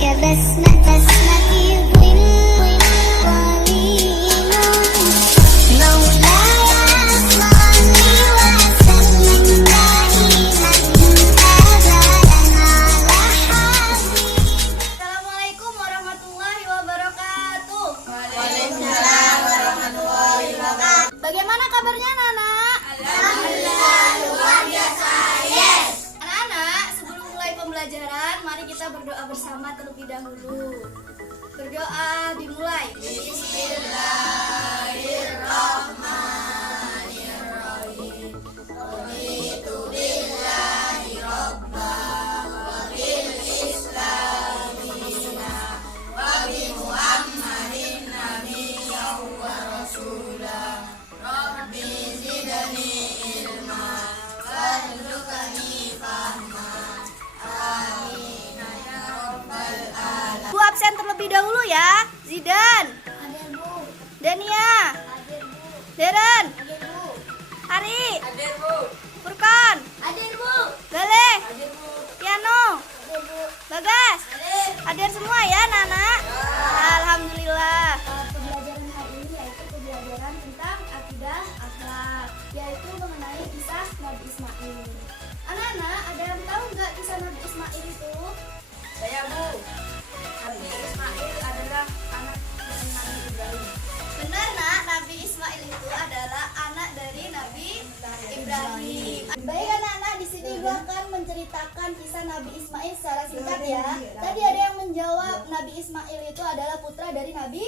كبسمة ظل ظليل مولاي أصلي وسلم دائما أبدا على حبيبي. Assalamualaikum warahmatullahi wabarakatuh. Waalaikumsalam warahmatullahi wabarakatuh. Bagaimana kabarnya anak-anak? Alhamdulillah luar biasa. Yes. Anak-anak, sebelum mulai pembelajaran, mari kita berdoa bersama terlebih dahulu. Berdoa dimulai. Bismillahirrahmanirrahim. Raditu billahi rabba wa bil islami dina wa bi Muhammadin nabiyyan wa rasulah. Rabbi zidni ilma warzuqni fahma. Amin ya rabbal alamin. Bu absen terlebih dahulu ya. Zidan, Hadir Bu, Dania, hadir Bu, Deren, hadir Bu, Hari, Hadir Bu. Furkan, hadir Bu, Galih, Hadir Bu. Piano, hadir Bu. Bagas. Hadir. Hadir semua ya anak-anak. Alhamdulillah. Pembelajaran hari ini yaitu pembelajaran tentang akidah akhlak, yaitu mengenai kisah Nabi Ismail. Anak-anak, ada yang tahu nggak kisah Nabi Ismail itu? Saya Bu. Nabi Ismail adalah anak dari Nabi Ibrahim. Benar nak, Nabi Ismail itu adalah anak dari Nabi Ibrahim. Baik anak-anak, di sini gua akan menceritakan kisah Nabi Ismail secara singkat ya. Tadi ada yang menjawab Nabi Ismail itu adalah putra dari Nabi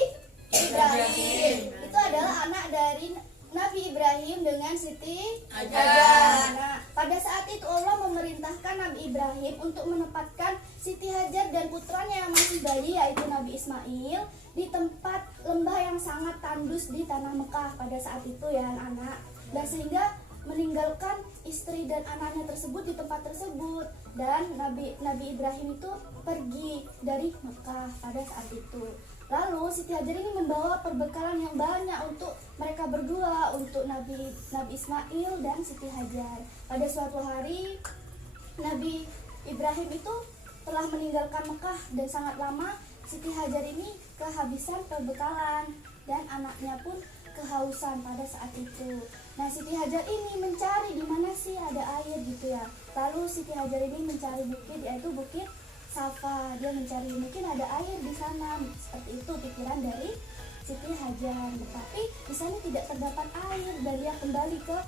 Ibrahim. Itu adalah anak dari Nabi Ibrahim dengan Siti Hajar. Nah, pada saat itu Allah memerintahkan Nabi Ibrahim untuk menempatkan Siti Hajar dan putranya yang masih bayi yaitu Nabi Ismail di tempat lembah yang sangat tandus di tanah Mekah pada saat itu ya anak-anak. Dan sehingga meninggalkan istri dan anaknya tersebut di tempat tersebut, dan Nabi Ibrahim itu pergi dari Mekah pada saat itu. Lalu Siti Hajar ini membawa perbekalan yang banyak untuk mereka berdua, untuk Nabi Ismail dan Siti Hajar. Pada suatu hari Nabi Ibrahim itu telah meninggalkan Mekah dan sangat lama. Siti Hajar ini kehabisan perbekalan dan anaknya pun kehausan pada saat itu. Nah, Siti Hajar ini mencari di mana sih ada air gitu ya. Lalu Siti Hajar ini mencari bukit, yaitu Bukit Safa. Dia mencari mungkin ada air di sana. Seperti itu pikiran dari Siti Hajar. Tetapi di sana tidak terdapat air dan dia kembali ke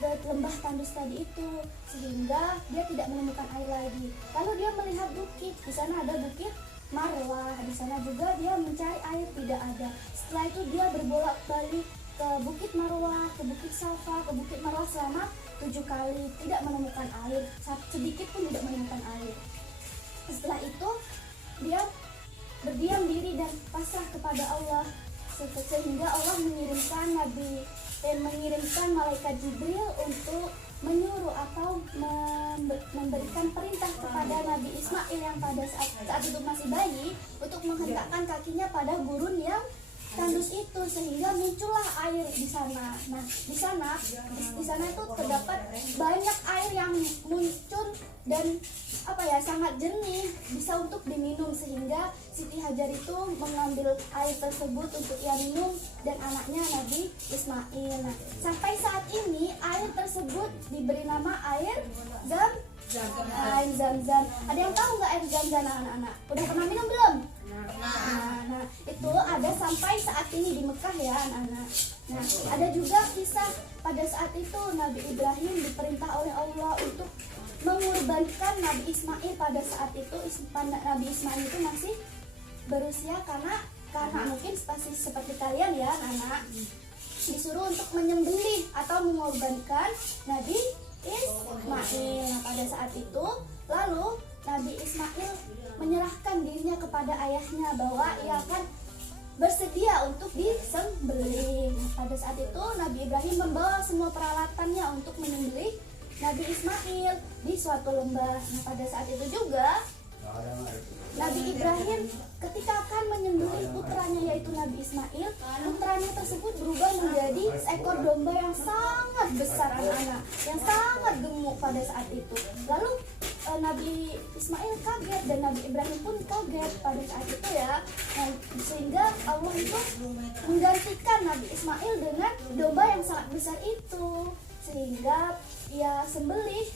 lembah tandus tadi itu, sehingga dia tidak menemukan air lagi. Lalu dia melihat bukit. Di sana ada Bukit Marwah. Di sana juga dia mencari air, tidak ada. Setelah itu dia berbolak-balik ke Bukit Marwah, ke Bukit Safa, ke Bukit Marwah selama 7 kali, tidak menemukan air, sedikit pun tidak menemukan air. Setelah itu dia berdiam diri dan pasrah kepada Allah, sehingga Allah mengirimkan malaikat Jibril untuk menyuruh atau memberikan perintah kepada Nabi Ismail yang pada saat itu masih bayi untuk menghentakkan kakinya pada gurun yang tandus itu, sehingga muncullah air di sana. Nah, di sana itu terdapat banyak air yang muncul dan sangat jernih, bisa untuk diminum, sehingga Siti Hajar itu mengambil air tersebut untuk ia minum dan anaknya Nabi Ismail. Nah, sampai saat ini air tersebut diberi nama air Zam-Zam. Ada yang tahu nggak air Zam-Zam anak-anak? Udah pernah minum belum? Nah, itu ada sampai saat ini di Mekah ya anak-anak. Nah, ada juga kisah pada saat itu Nabi Ibrahim diperintah oleh Allah untuk mengorbankan Nabi Ismail. Pada saat itu Nabi Ismail itu masih berusia karena mungkin seperti kalian ya anak-anak, disuruh untuk menyembelih atau mengorbankan Nabi Ismail. Nah, pada saat itu lalu Nabi Ismail menyerahkan dirinya kepada ayahnya bahwa ia akan bersedia untuk disembelih. Pada saat itu Nabi Ibrahim membawa semua peralatannya untuk menyembelih Nabi Ismail di suatu lembah. Nah, pada saat itu juga Nabi Ibrahim ketika akan menyembelih putranya yaitu Nabi Ismail, putranya tersebut berubah menjadi seekor domba yang sangat besar anak-anak, yang sangat gemuk pada saat itu. Lalu Nabi Ismail kaget dan Nabi Ibrahim pun kaget pada saat itu ya. Nah, sehingga Allah itu menggantikan Nabi Ismail dengan domba yang sangat besar itu, sehingga ia sembelih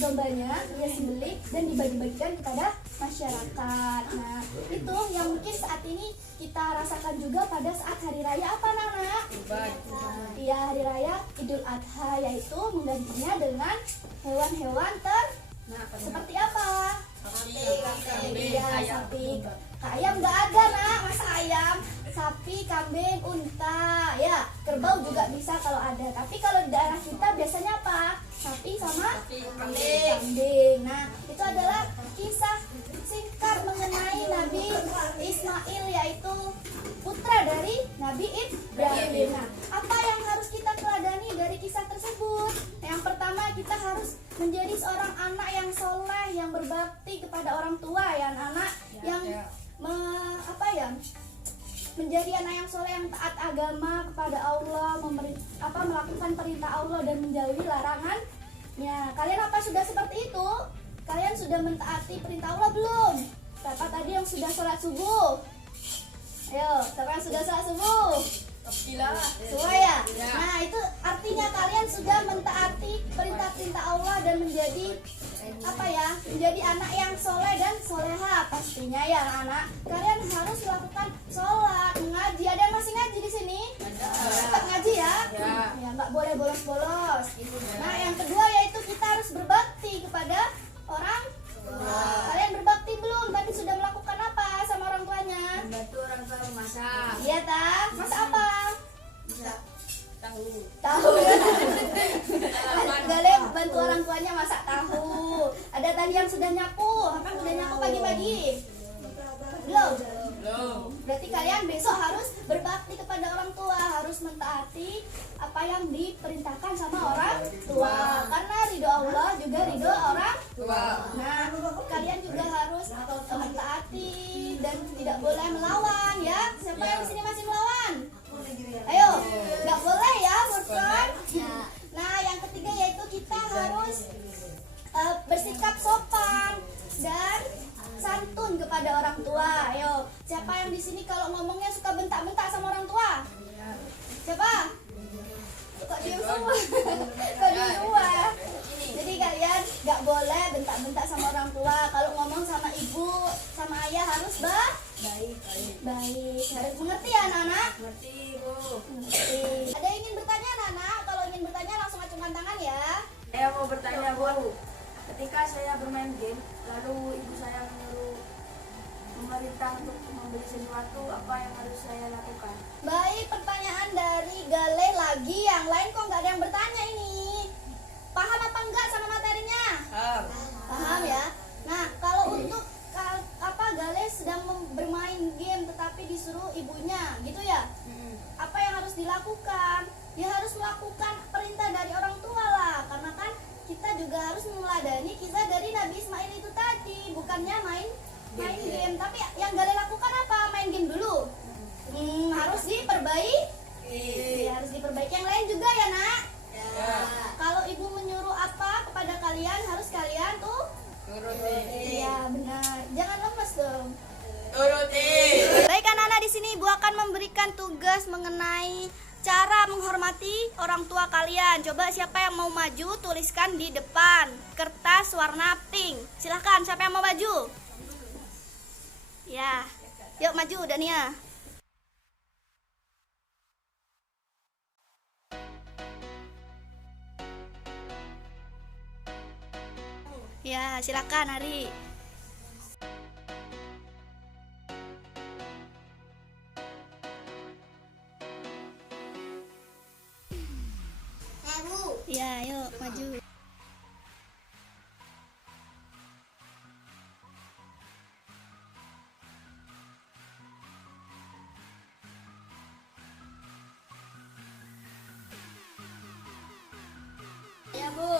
dombanya ia sembelih dan dibagi-bagikan kepada masyarakat. Nah, itu yang mungkin saat ini kita rasakan juga pada saat hari raya apa Nana? Iya, hari raya Idul Adha, yaitu menggantinya dengan hewan-hewan seperti apa? Iya, sapi. Ayam nggak ada nak, masa ayam? Sapi, kambing, unta, ya kerbau juga bisa kalau ada. Tapi kalau di daerah kita biasanya apa? Sapi sama kambing. Nah, itu adalah kisah singkat mengenai Nabi Ismail, yaitu putra dari Nabi Ibrahim. Nah, apa yang harus kita teladani dari kisah tersebut? Yang pertama, kita harus menjadi seorang anak yang soleh, yang berbakti kepada orang tua ya anak-anak, yang menjadi anak yang soleh, yang taat agama kepada Allah, melakukan perintah Allah dan menjauhi larangannya. Kalian apa sudah seperti itu? Kalian sudah mentaati perintah Allah belum? Siapa tadi yang sudah sholat subuh? Ayo, siapa yang sudah sholat subuh? Semua ya? Nah, itu artinya kalian sudah mentaati perintah-perintah Allah dan menjadi menjadi anak yang soleh dan soleha pastinya ya anak. Kalian harus melakukan sholat, mengaji. Ada yang masih ngaji di sini? Tetap ngaji ya? Ya, nggak boleh bolos-bolos. Nah, yang kedua yaitu kita harus berbakti kepada orang tua. Kalian berbakti belum? Tadi sudah melakukan apa sama orang tuanya? Membantu orang tua memasak. Iya tak? Masak apa? Tahu ya. Gale bantu orang tuanya masak tahu. Ada tadi yang sudah nyapu. Apa sudah nyapu pagi-pagi? Belum. Berarti kalian besok harus berbakti kepada orang tua, harus mentaati apa yang diperintahkan sama orang tua. Karena ridho Allah juga ridho orang tua. Nah, kalian juga harus mentaati dan tidak boleh melawan ya. Siapa yang di sini masih melawan? Ayo, nggak boleh ya, Murfan. Nah, yang ketiga yaitu kita harus bersikap sopan dan santun kepada orang tua. Ayo, siapa yang di sini kalau ngomongnya suka bentak-bentak sama orang tua? Siapa? Kok diem semua? Kok diem semua? Jadi kalian nggak boleh bentak-bentak sama orang tua. Kalau ngomong sama ibu, sama ayah harus baik. Harus mengerti ya anak-anak? Mengerti, Bu. Mengerti. Ada yang ingin bertanya anak-anak? Kalau ingin bertanya langsung acungkan tangan ya. Saya mau bertanya, Bu. Ketika saya bermain game, lalu ibu saya menyuruh memerintah untuk membeli sesuatu, apa yang harus saya lakukan? Baik, pertanyaan dari Gale lagi. Yang lain kok nggak ada yang bertanya ini? Paham apa enggak sama materinya? Paham ya. Nah, kalau untuk Gale sedang bermain game tetapi disuruh ibunya, gitu ya? Apa yang harus dilakukan? Dia harus melakukan perintah dari orang tua lah, karena kan kita juga harus meneladani kisah dari Nabi Ismail itu tadi, bukannya main game. Tapi yang Gale lakukan apa? Main game dulu. Harus diperbaiki. Harus diperbaiki. Yang lain juga ya nak. Kalau ibu menyuruh apa kepada kalian, harus kalian tuh turuti. Iya benar. Jangan lemes dong. Turuti. Baik anak-anak, di sini ibu akan memberikan tugas mengenai cara menghormati orang tua kalian. Coba siapa yang mau maju, tuliskan di depan kertas warna pink. Silahkan, siapa yang mau maju? Ya, yuk maju Dania. Ya, silakan Hari. Ya, yuk maju. Ya, Bu.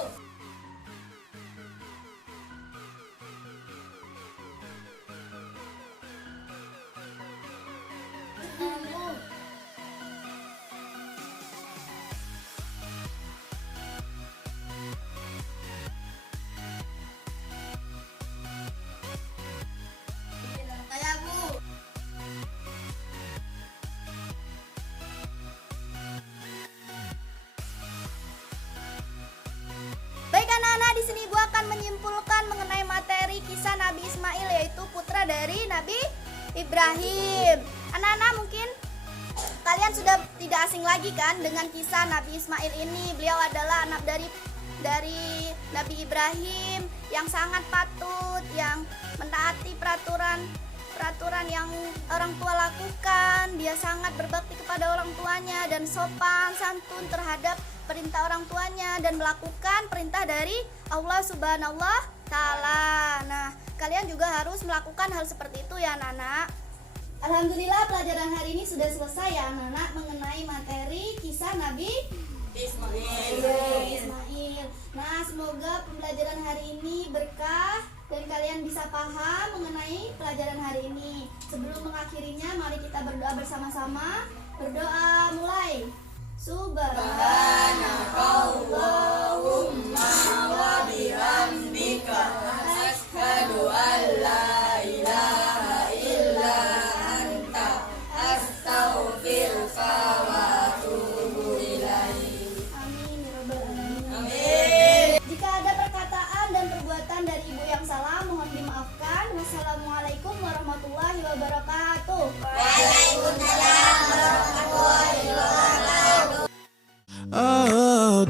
menyimpulkan mengenai materi kisah Nabi Ismail, yaitu putra dari Nabi Ibrahim. Anak-anak, mungkin kalian sudah tidak asing lagi kan dengan kisah Nabi Ismail ini. Beliau adalah anak dari Nabi Ibrahim yang sangat patut, yang mentaati peraturan yang orang tua lakukan. Dia sangat berbakti kepada orang tuanya dan sopan santun terhadap perintah orang tuanya dan melakukan perintah dari Allah Subhanahu wa Ta'ala. Nah, kalian juga harus melakukan hal seperti itu ya anak-anak. Alhamdulillah pelajaran hari ini sudah selesai ya anak-anak mengenai materi kisah Nabi Ismail. Nah, semoga pembelajaran hari ini berkah dan kalian bisa paham mengenai pelajaran hari ini. Sebelum mengakhirinya, mari kita berdoa bersama-sama. Berdoa mulai. Subhanakallahumma wa bihamdika asyhadu an la ilaha illa anta astaghfiruka wa atubu ilaik. Amin ya rabbal alamin. Amin. Jika ada perkataan dan perbuatan dari ibu yang salah, mohon dimaafkan. Wassalamualaikum warahmatullahi wabarakatuh. Waalaikumsalam warahmatullahi wabarakatuh. Oh,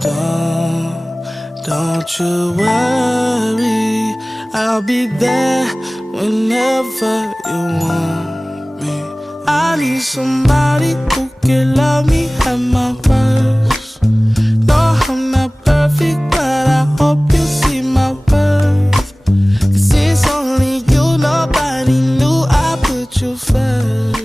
don't you worry, I'll be there whenever you want me. I need somebody who can love me at my worst. No, I'm not perfect, but I hope you see my worth. 'Cause it's only you, nobody knew I put you first.